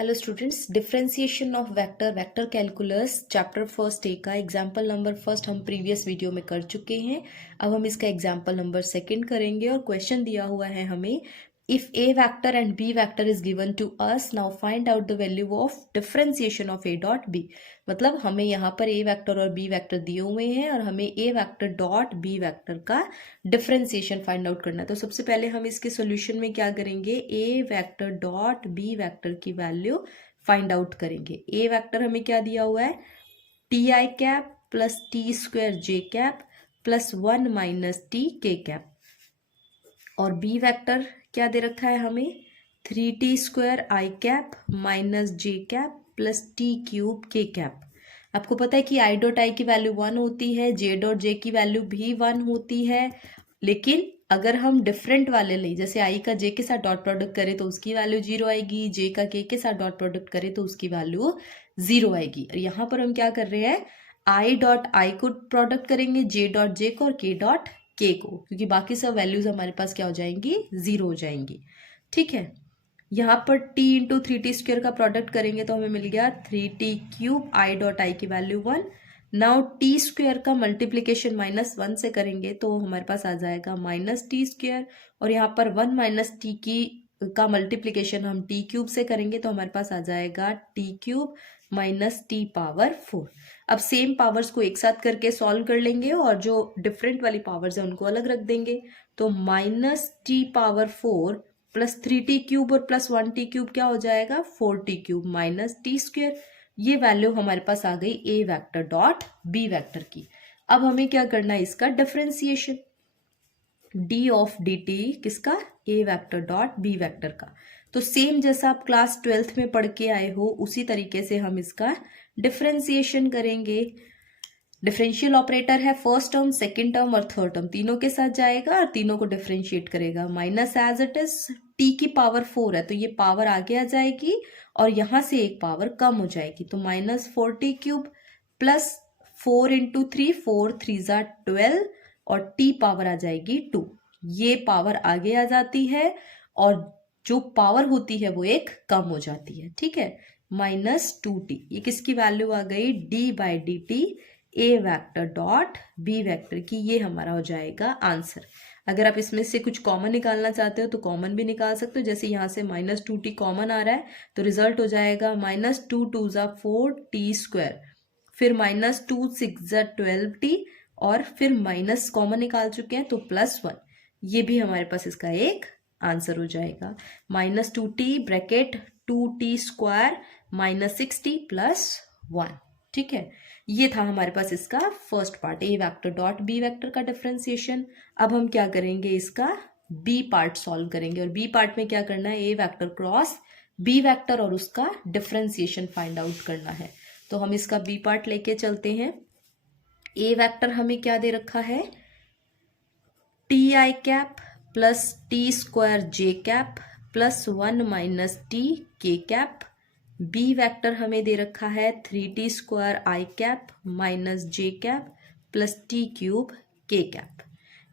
Hello students, differentiation of vector vector calculus chapter first A का example number first हम previous video में कर चुके हैं। अब हम इसका एग्जाम्पल नंबर सेकंड करेंगे और क्वेश्चन दिया हुआ है हमें, if A vector and B vector is given to us, now find out the value of differentiation of A dot B. मतलब हमें यहाँ पर ए वेक्टर और बी वेक्टर दिए हुए हैं और हमें A vector dot B vector का डिफरेंशिएशन फाइंड आउट करना है। तो सबसे पहले हम इसके सॉल्यूशन में क्या करेंगे, ए वेक्टर डॉट बी वेक्टर की वैल्यू फाइंड आउट करेंगे। ए वेक्टर हमें क्या दिया हुआ है, T I cap plus T square J cap plus 1 minus T के कैप, और बी वेक्टर क्या दे रखा है हमें, 3t स्क्वायर आई कैप माइनस जे cap plus T cube K cap. आपको पता है कि आई डॉट आई की वैल्यू 1 होती है, जे डॉट जे की वैल्यू भी 1 होती है, लेकिन अगर हम डिफरेंट वाले लें, जैसे आई का जे के साथ डॉट प्रोडक्ट करें तो उसकी वैल्यू 0 आएगी, जे का के साथ डॉट प्रोडक्ट करें तो उसकी वैल्यू 0 आएगी। और यहाँ पर हम क्या कर रहे हैं, आई डॉट आई को प्रोडक्ट करेंगे जे डॉट जे को और के डॉट के को, क्योंकि बाकी सब वैल्यूज हमारे पास क्या हो जाएंगी, 0 हो जाएंगी। ठीक है, यहाँ पर t इंटू 3t स्क्वायर का प्रोडक्ट करेंगे तो हमें मिल गया 3t cube I dot I की वैल्यू 1। नाउ टी स्क्वायर का मल्टीप्लीकेशन -1 से करेंगे तो हमारे पास आ जाएगा माइनस टी स्क्वायर, और यहाँ पर 1 माइनस टी की का मल्टीप्लीकेशन हम टी क्यूब से करेंगे तो हमारे पास आ जाएगा T cube minus T power 4। अब सेम पावर्स को एक साथ करके सॉल्व कर लेंगे और जो डिफरेंट वाली पावर्स है उनको अलग रख देंगे। तो minus T power 4 plus 3t cube और प्लस 1t क्यूब क्या हो जाएगा, 4t cube minus T square. ये वैल्यू हमारे पास आ गई ए वेक्टर डॉट बी वेक्टर की। अब हमें क्या करना है, इसका differentiation, D of D T किसका, ए वेक्टर डॉट बी वेक्टर का। तो सेम जैसा आप क्लास 12th में पढ़ के आए हो उसी तरीके से हम इसका डिफरेंशिएशन करेंगे। डिफरेंशियल ऑपरेटर है, फर्स्ट टर्म सेकंड टर्म और थर्ड टर्म तीनों के साथ जाएगा और तीनों को डिफरेंशिएट करेगा। Minus as it is T की पावर 4 है तो ये पावर आगे आ जाएगी और यहां से एक पावर कम हो जाएगी, तो -4t क्यूब प्लस 4 इंटू 3, 4 3 ज़ा 12 और t पावर आ जाएगी 2। ये पावर आगे आ जाती है और जो पावर होती है वो एक कम हो जाती है। ठीक है, -2t, ये किसकी वैल्यू आ गई, d by D T A vector dot B vector की। ये हमारा हो जाएगा आंसर। अगर आप इसमें से कुछ कॉमन निकालना चाहते हो तो कॉमन भी निकाल सकते हो, जैसे यहाँ से -2t कॉमन आ रहा है तो रिजल्ट हो जाएगा -2 2 ज़ा 4t स्क्वायर, फिर -2 6 ज़ा 12t, और फिर माइनस कॉमन निकाल चुके हैं तो +1। ये भी हमारे पास इसका एक आंसर हो जाएगा। -2t bracket 2t square -6t plus 1। ठीक है, ये था हमारे पास इसका फर्स्ट पार्ट, ए वेक्टर डॉट बी वेक्टर का डिफरेंशिएशन। अब हम क्या करेंगे, इसका बी पार्ट सॉल्व करेंगे, और बी पार्ट में क्या करना है, ए वेक्टर क्रॉस बी वेक्टर और उसका डिफरेंशिएशन फाइंड आउट करना है। तो हम इसका बी पार्ट लेके चलते हैं। ए वेक्टर हमें क्या दे रखा है, T I cap plus T square J cap plus 1 minus T के कैप। बी वेक्टर हमें दे रखा है 3t स्क्वायर आई कैप माइनस जे cap plus T cube K cap.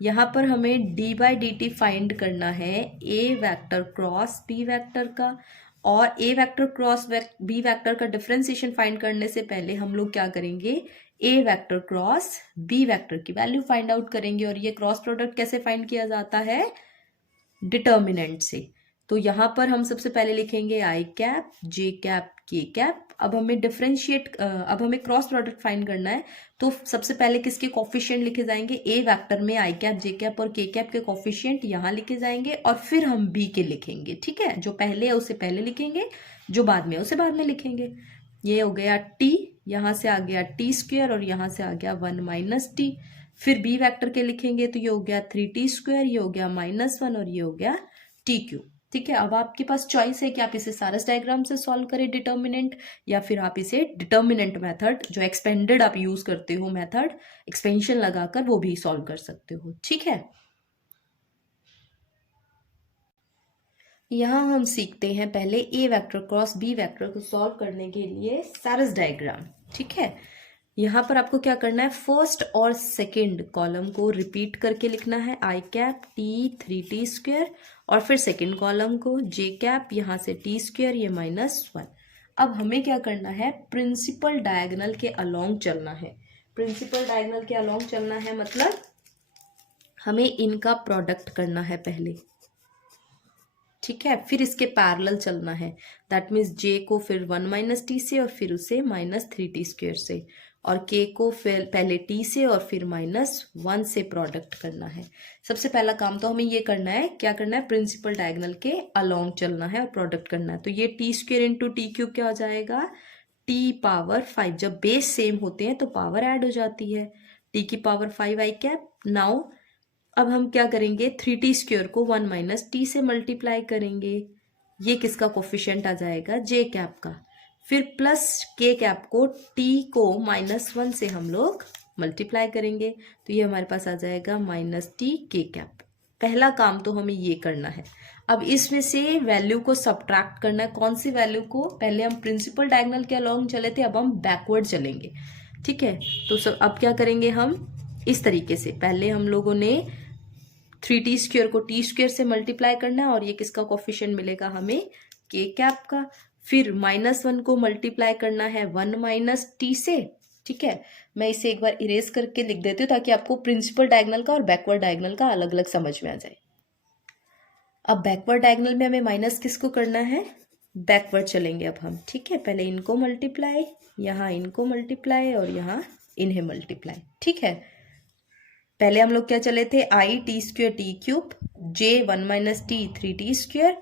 यहाँ पर हमें d by D T find करना है ए वेक्टर क्रॉस बी वेक्टर का, और ए वेक्टर क्रॉस बी वेक्टर का डिफरेंशिएशन फाइंड करने से पहले हम लोग क्या करेंगे, ए वेक्टर क्रॉस बी वेक्टर की वैल्यू फाइंड आउट करेंगे। और ये क्रॉस प्रोडक्ट कैसे फाइंड किया जाता है, डिटर्मिनेंट से। तो यहाँ पर हम सबसे पहले लिखेंगे आई cap J cap K cap. अब हमें अब हमें क्रॉस प्रोडक्ट फाइंड करना है, तो सबसे पहले किसके कोफिशिएंट लिखे जाएंगे, ए वेक्टर में आई कैप जे कैप और के कैप के कोफिशिएंट यहाँ लिखे जाएंगे, और फिर हम बी के लिखेंगे। ठीक है, जो पहले है उसे पहले लिखेंगे, जो बाद में है उसे बाद में लिखेंगे। ये हो गया टी, यहाँ से आ गया टी स्क्वायर और यहाँ से आ गया 1 माइनस टी। फिर बी वेक्टर के लिखेंगे तो ये हो गया 3t स्क्वायर, ये हो गया -1 और ये हो गया टी क्यूब। ठीक है, अब आपके पास चॉइस है कि आप इसे सारस डायग्राम से सॉल्व करें डिटर्मिनेंट, या फिर आप इसे डिटर्मिनेंट मेथड जो एक्सपेंडेड आप यूज करते हो मेथड, एक्सपेंशन लगाकर वो भी सॉल्व कर सकते हो। ठीक है, यहाँ हम सीखते हैं पहले ए वेक्टर क्रॉस बी वेक्टर को सॉल्व करने के लिए सारस डायग्राम। ठीक है, यहाँ पर आपको क्या करना है, फर्स्ट और सेकंड कॉलम को रिपीट करके लिखना है, I cap T 3t square और फिर सेकंड कॉलम को जे कैप, यहाँ से टी स्क्वेयर, ये -1। अब हमें क्या करना है, प्रिंसिपल डायगोनल के अलोंग चलना है। प्रिंसिपल डायगोनल के अलोंग चलना है मतलब हमें इनका प्रोडक्ट करना है पहले, ठीक है, फिर इसके पैरेलल चलना है। दैट मीन्स जे को फिर 1 - टी से और फिर उसे -3t स्क्वेयर से, और के को फिर पहले टी से और फिर -1 से प्रोडक्ट करना है। सबसे पहला काम तो हमें ये करना है, क्या करना है, प्रिंसिपल डायगोनल के अलोंग चलना है और प्रोडक्ट करना है। तो ये T square into T cube क्या हो जाएगा, टी पावर 5। जब बेस सेम होते हैं तो पावर ऐड हो जाती है, टी की पावर 5 आई कैप। नाउ अब हम क्या करेंगे, 3t स्क्वेयर को 1 - टी से मल्टीप्लाई करेंगे, ये किसका कोफिशिएंट आ जाएगा, जे कैप का। फिर प्लस के कैप को t को -1 से हम लोग मल्टीप्लाई करेंगे, तो ये हमारे पास आ जाएगा -t के कैप। पहला काम तो हमें ये करना है। अब इसमें से वैल्यू को सब्ट्रैक्ट करना है। कौन सी वैल्यू को, पहले हम प्रिंसिपल डायगोनल के अलोंग चले थे, अब हम बैकवर्ड चलेंगे, ठीक है। तो अब क्या करेंगे हम, इस तरीके से पहले हम लोगों ने 3t स्क्वेयर को टी स्क्वेयर से मल्टीप्लाई करना है, और ये किसका कोफिशिएंट मिलेगा हमें, के कैप का। फिर -1 को मल्टीप्लाई करना है 1 - टी से, ठीक है। मैं इसे एक बार इरेज करके लिख देती हूँ ताकि आपको प्रिंसिपल डायगोनल का और बैकवर्ड डायगोनल का अलग अलग समझ में आ जाए। अब बैकवर्ड डायगोनल में हमें माइनस किसको करना है, बैकवर्ड चलेंगे अब हम, ठीक है। पहले इनको मल्टीप्लाई, यहाँ इनको मल्टीप्लाई और यहाँ इन्हें मल्टीप्लाई, ठीक है। पहले हम लोग क्या चले थे, I T square T cube, J 1 - T 3t square,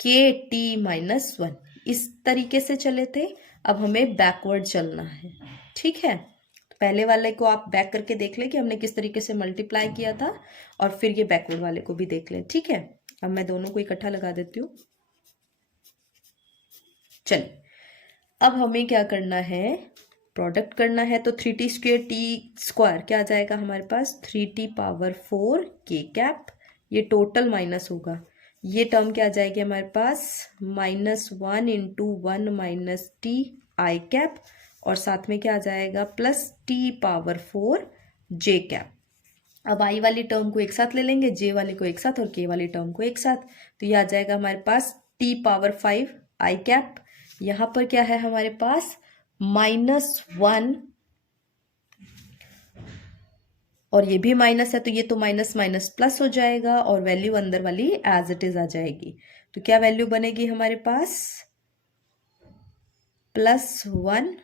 के टी -1, इस तरीके से चले थे। अब हमें बैकवर्ड चलना है, ठीक है। तो पहले वाले को आप बैक करके देख लें कि हमने किस तरीके से मल्टीप्लाई किया था, और फिर ये बैकवर्ड वाले को भी देख लें, ठीक है। अब मैं दोनों को इकट्ठा लगा देती हूँ। चलिए अब हमें क्या करना है, प्रोडक्ट करना है। तो 3t स्क्वेयर टी स्क्वायर क्या आ जाएगा हमारे पास, 3t पावर 4 के कैप, ये टोटल माइनस होगा, ये टर्म क्या आ जाएगी हमारे पास, -1 × 1 - टी आई कैप, और साथ में क्या आ जाएगा, प्लस टी पावर 4 जे कैप। अब आई वाली टर्म को एक साथ ले लेंगे, जे वाले को एक साथ और के वाली टर्म को एक साथ, तो ये आ जाएगा हमारे पास टी पावर 5 आई कैप। यहाँ पर क्या है हमारे पास, -1, और ये भी माइनस है, तो ये तो माइनस माइनस प्लस हो जाएगा, और वैल्यू अंदर वाली एज इट इज आ जाएगी। तो क्या वैल्यू बनेगी हमारे पास, +1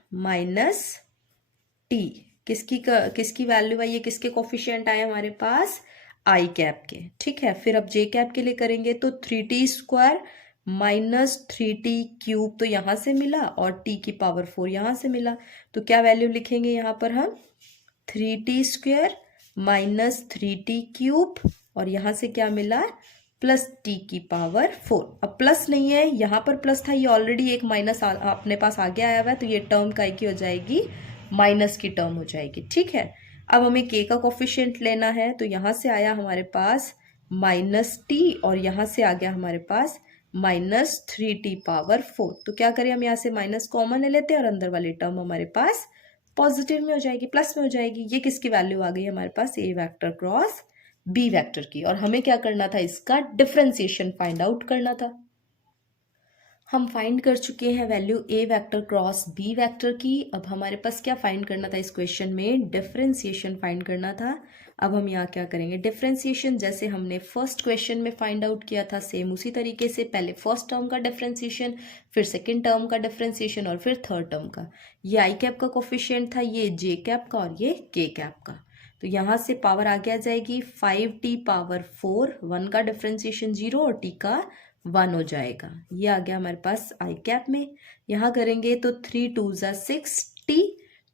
- टी, किसकी वैल्यू आई है, किसके कोफिशिएंट आए हमारे पास, आई कैप के, ठीक है। फिर अब जे कैप के लिए करेंगे, तो 3t स्क्वायर -3t क्यूब तो यहां से मिला, और t की पावर 4 यहां से मिला, तो क्या वैल्यू लिखेंगे यहाँ पर हम, 3t स्क्वायर -3t क्यूब, और यहां से क्या मिला, प्लस t की पावर 4। अब प्लस नहीं है, यहाँ पर प्लस था, ये ऑलरेडी एक माइनस अपने पास आगे आया हुआ है, तो ये टर्म काय की हो जाएगी, माइनस की टर्म हो जाएगी, ठीक है। अब हमें k का कोफिशिएंट लेना है, तो यहाँ से आया हमारे पास -t, और यहाँ से आ गया हमारे पास -3t पावर 4। तो क्या करें, हम यहाँ से माइनस कॉमन ले लेते हैं, और अंदर वाली टर्म हमारे पास पॉजिटिव में हो जाएगी, प्लस में हो जाएगी। ये किसकी वैल्यू आ गई हमारे पास, ए वेक्टर क्रॉस बी वेक्टर की, और हमें क्या करना था, इसका डिफरेंशिएशन फाइंड आउट करना था। हम फाइंड कर चुके हैं वैल्यू ए वेक्टर क्रॉस बी वेक्टर की। अब हमारे पास क्या फाइंड करना था इस क्वेश्चन में, डिफरेंशिएशन फाइंड करना था। अब हम यहाँ क्या करेंगे, डिफरेंशिएशन जैसे हमने फर्स्ट क्वेश्चन में फाइंड आउट किया था, सेम उसी तरीके से पहले फर्स्ट टर्म का डिफरेंशिएशन, फिर सेकंड टर्म का डिफरेंशिएशन, और फिर थर्ड टर्म का। ये आई कैप का कोफिशिएंट था, ये जे कैप का, और ये के कैप का। तो यहाँ से पावर आगे आ जाएगी 5t पावर 4, 1 का डिफरेंशिएशन 0 और t का 1 हो जाएगा। ये आ गया हमारे पास आई कैप में। यहाँ करेंगे तो 3 2 ज़ा 6t,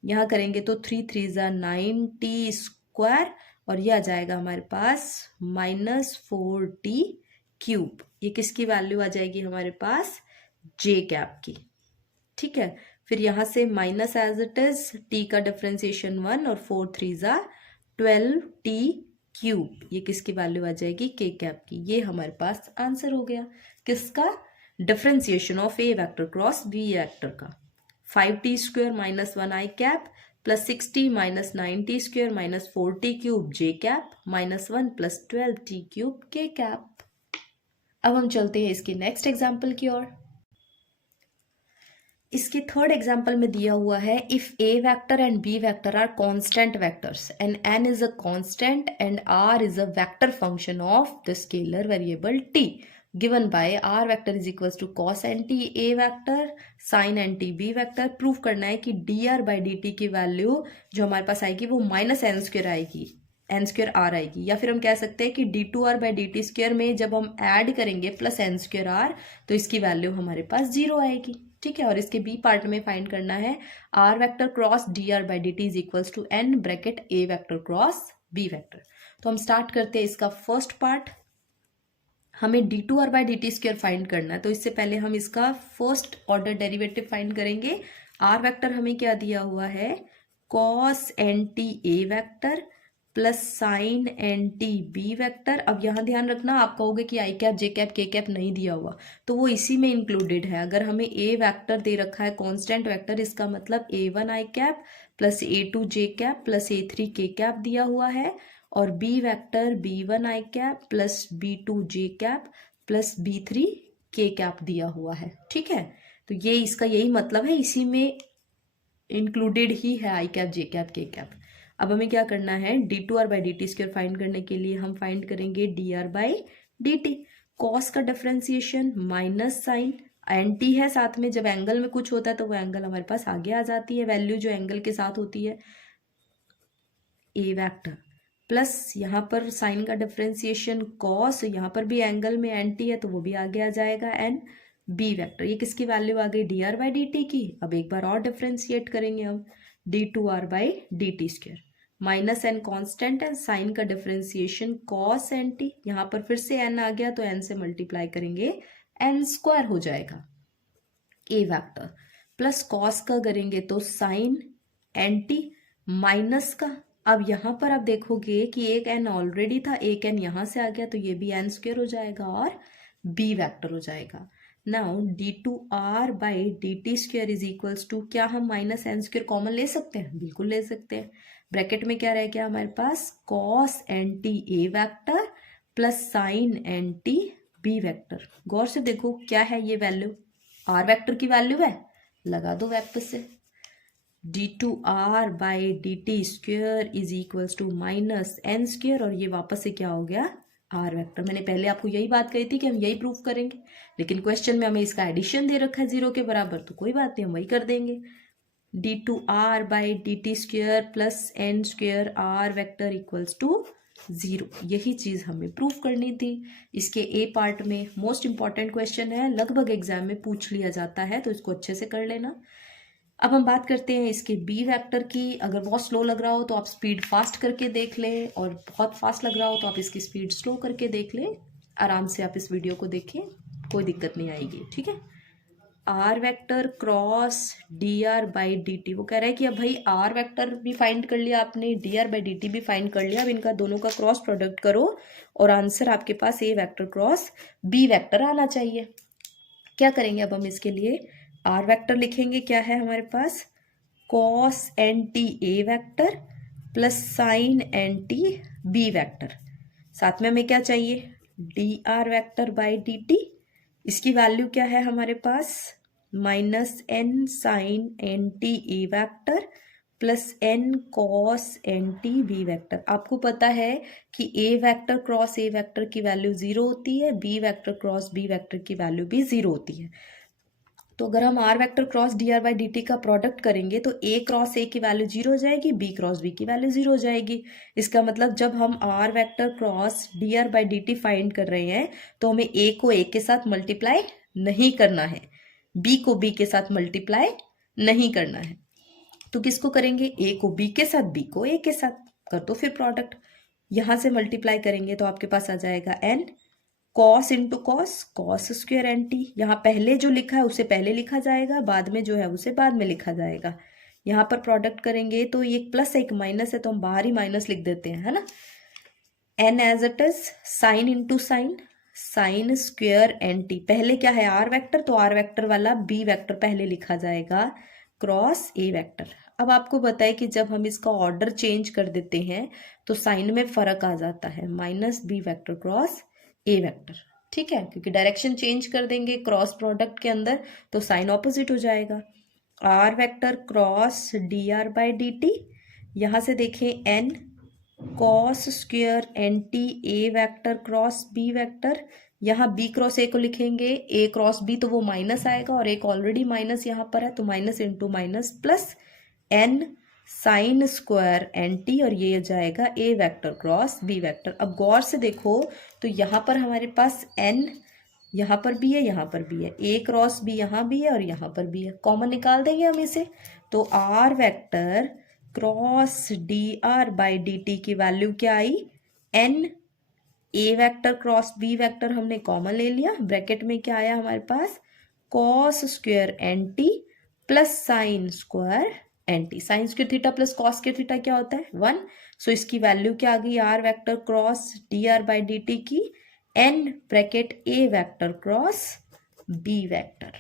यहाँ करेंगे तो 3 3 ज़ा 9t स्क्वायर, और ये आ जाएगा हमारे पास -4t क्यूब। ये किसकी वैल्यू आ जाएगी हमारे पास, जे कैप की, ठीक है। फिर यहाँ से minus as it is, t का डिफरेंशिएशन 1 और 4 3 ज़ा 12t क्यूब, ये किसकी वैल्यू आ जाएगी, के कैप की। ये हमारे पास आंसर हो गया किसका, differentiation of A vector cross B vector का। 5t square -1 I cap, plus 6t -9t square -4t cube J cap, -1 + 12t cube K cap. अब हम चलते हैं इसके नेक्स्ट एग्जाम्पल की ओर। इसके थर्ड एग्जाम्पल में दिया हुआ है if A vector and B vector are constant vectors and N is a constant and R is a vector function of the scalar variable T given by R vector is equal to cos N T A vector sine N T B vector. Prove करना है कि D R by D T की value जो हमारे पास आएगी वो minus N square आएगी, एन स्क्वायर आर आएगी, या फिर हम कह सकते हैं कि D two R by D T square में जब हम ऐड करेंगे प्लस एन स्क्वायर आर तो इसकी वैल्यू हमारे पास 0 आएगी। ठीक है, और इसके बी पार्ट में फाइंड करना है R vector cross D R by D T is equals to N bracket A vector cross B vector. तो हम स्टार्ट करते हैं इसका फर्स्ट पार्ट। हमें D two R by D T square find करना है, तो इससे पहले हम इसका फर्स्ट ऑर्डर डेरिवेटिव फाइंड करेंगे। आर वेक्टर हमें क्या दिया हुआ है, cos N T A vector plus sine N T B vector. अब यहाँ ध्यान रखना, आप कहोगे कि आई cap J cap K cap नहीं दिया हुआ, तो वो इसी में इंक्लूडेड है। अगर हमें ए वेक्टर दे रखा है कांस्टेंट वेक्टर, इसका मतलब A1 आई कैप प्लस A2 जे कैप प्लस A3 के कैप दिया हुआ है, और बी वेक्टर B1 आई कैप प्लस B2 जे कैप प्लस B3 के कैप दिया हुआ है। ठीक है, तो ये इसका यही मतलब है, इसी में इंक्लूडेड ही है I cap J cap K cap. अब हमें क्या करना है, D two R by D T square find करने के लिए हम फाइंड करेंगे D R by D T. Cos का differentiation minus sine N T है, साथ में जब एंगल में कुछ होता है तो वो एंगल हमारे पास आगे आ जाती है, वैल्यू जो एंगल के साथ होती है ए वेक्टर, प्लस यहाँ पर साइन का डिफरेंशिएशन कॉस, यहाँ पर भी एंगल में एन टी है तो वो भी आगे आ जाएगा एन बी वेक्टर। ये किसकी वैल्यू आ गई, D R by D T की। अब एक बार और डिफरेंशिएट करेंगे हम, D two R by D T square minus N constant and sine का डिफरेंशिएशन कॉस एन टी, यहाँ पर फिर से एन आ गया तो एन से मल्टीप्लाई करेंगे एन स्क्वायर हो जाएगा ए वेक्टर, प्लस कॉस का करेंगे तो साइन एन टी माइनस का। अब यहाँ पर आप देखोगे कि एक एन ऑलरेडी था, एक एन यहाँ से आ गया तो ये भी एन स्क्वायर हो जाएगा और बी वेक्टर हो जाएगा। Now D two R by D T square is equals to, क्या हम माइनस एन स्क्वायर कॉमन ले सकते हैं, बिल्कुल ले सकते हैं। ब्रैकेट में क्या रह गया हमारे पास, cos N T A vector plus sine N T B vector. गौर से देखो क्या है ये वैल्यू, आर वेक्टर की वैल्यू है, लगा दो वेक्टर से। D two R by D T square is equals to minus N square, और ये वापस से क्या हो गया, आर वेक्टर। मैंने पहले आपको यही बात कही थी कि हम यही प्रूफ करेंगे, लेकिन क्वेश्चन में हमें इसका एडिशन दे रखा है 0 के बराबर, तो कोई बात नहीं, हम वही कर देंगे। D two R by D T square plus N square R vector equals to 0, यही चीज हमें प्रूफ करनी थी। इसके ए पार्ट में मोस्ट इंपॉर्टेंट क्वेश्चन है, लगभग एग्जाम में पूछ लिया जाता है, तो इसको अच्छे से कर लेना। अब हम बात करते हैं इसके बी वेक्टर की। अगर बहुत स्लो लग रहा हो तो आप स्पीड फास्ट करके देख लें, और बहुत फास्ट लग रहा हो तो आप इसकी स्पीड स्लो करके देख लें। आराम से आप इस वीडियो को देखें, कोई दिक्कत नहीं आएगी। ठीक है, R vector cross D R by D T, वो कह रहा है कि अब भाई आर वेक्टर भी फाइंड कर लिया आपने, D R by D T भी फाइंड कर लिया, अब इनका दोनों का क्रॉस प्रोडक्ट करो और आंसर आपके पास ए वेक्टर क्रॉस बी वेक्टर आना चाहिए। क्या करेंगे अब हम इसके लिए, आर वेक्टर लिखेंगे, क्या है हमारे पास, cos N T A vector plus sine N T B vector, साथ में हमें क्या चाहिए, D R vector by D T, इसकी वैल्यू क्या है हमारे पास, minus N sine N T A vector plus N cos N T B vector. आपको पता है कि A vector cross A vector की वैल्यू 0 होती है, B vector cross B vector की वैल्यू भी 0 होती है। तो अगर हम R vector cross D R by D T का प्रोडक्ट करेंगे तो ए क्रॉस ए की वैल्यू 0 हो जाएगी, बी क्रॉस बी की वैल्यू 0 हो जाएगी। इसका मतलब जब हम R vector cross D R by D T find कर रहे हैं तो हमें ए को ए के साथ मल्टीप्लाई नहीं करना है, बी को बी के साथ मल्टीप्लाई नहीं करना है। तो किसको करेंगे, ए को बी के साथ, बी को ए के साथ, कर दो फिर प्रोडक्ट। यहां से मल्टीप्लाई करेंगे तो आपके पास आ जाएगा N cos into cos, cos square N T. यहाँ पहले जो लिखा है उसे पहले लिखा जाएगा, बाद में जो है उसे बाद में लिखा जाएगा। यहाँ पर प्रोडक्ट करेंगे तो एक प्लस एक माइनस है तो हम बाहर ही माइनस लिख देते हैं, है ना। N as it is sine into sine, sine square N T. पहले क्या है आर वेक्टर, तो आर वेक्टर वाला बी वेक्टर पहले लिखा जाएगा, क्रॉस ए वेक्टर। अब आपको बताए कि जब हम इसका ऑर्डर चेंज कर देते हैं तो साइन में फर्क आ जाता है, minus B vector cross A vector. ठीक है, क्योंकि डायरेक्शन चेंज कर देंगे क्रॉस प्रोडक्ट के अंदर तो साइन ऑपोजिट हो जाएगा। R vector cross D R by D T, यहाँ से देखें N cos square N T A vector cross B vector, यहाँ बी क्रॉस ए को लिखेंगे ए क्रॉस बी तो वो माइनस आएगा और एक ऑलरेडी माइनस यहाँ पर है तो minus into minus plus N sine square N T और ये जाएगा A vector cross B vector. अब गौर से देखो तो यहाँ पर हमारे पास एन यहाँ पर भी है यहाँ पर भी है, ए क्रॉस बी यहाँ भी है और यहाँ पर भी है, कॉमन निकाल देंगे हम इसे तो R vector cross D R by D T की वैल्यू क्या आई N A vector cross B vector हमने कॉमन ले लिया, ब्रैकेट में क्या आया हमारे पास cos square N T plus sine square N T, sine square theta plus cos के थीटा क्या होता है 1, सो इसकी वैल्यू क्या आ गई R vector cross D R by D T की N bracket A vector cross B vector.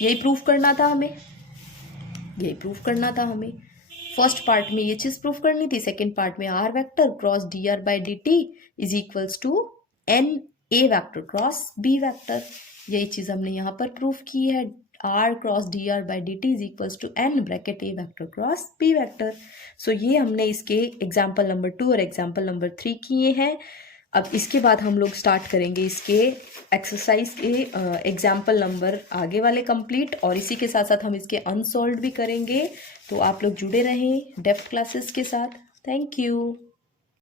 यही प्रूफ करना था हमें, यही प्रूफ करना था हमें। फर्स्ट पार्ट में ये चीज प्रूफ करनी थी, सेकंड पार्ट में R vector cross D R by D T is equals to N A vector cross B vector, यही चीज हमने यहाँ पर प्रूफ की है। R cross D R by D T is equals to N bracket A vector cross B vector. So ये हमने इसके एग्जाम्पल नंबर 2 और एग्जाम्पल नंबर 3 किए हैं। अब इसके बाद हम लोग स्टार्ट करेंगे इसके एक्सरसाइज के एग्जाम्पल नंबर आगे वाले कंप्लीट, और इसी के साथ साथ हम इसके अनसॉल्व्ड भी करेंगे। तो आप लोग जुड़े रहें डेफ्ट क्लासेस के साथ। Thank you.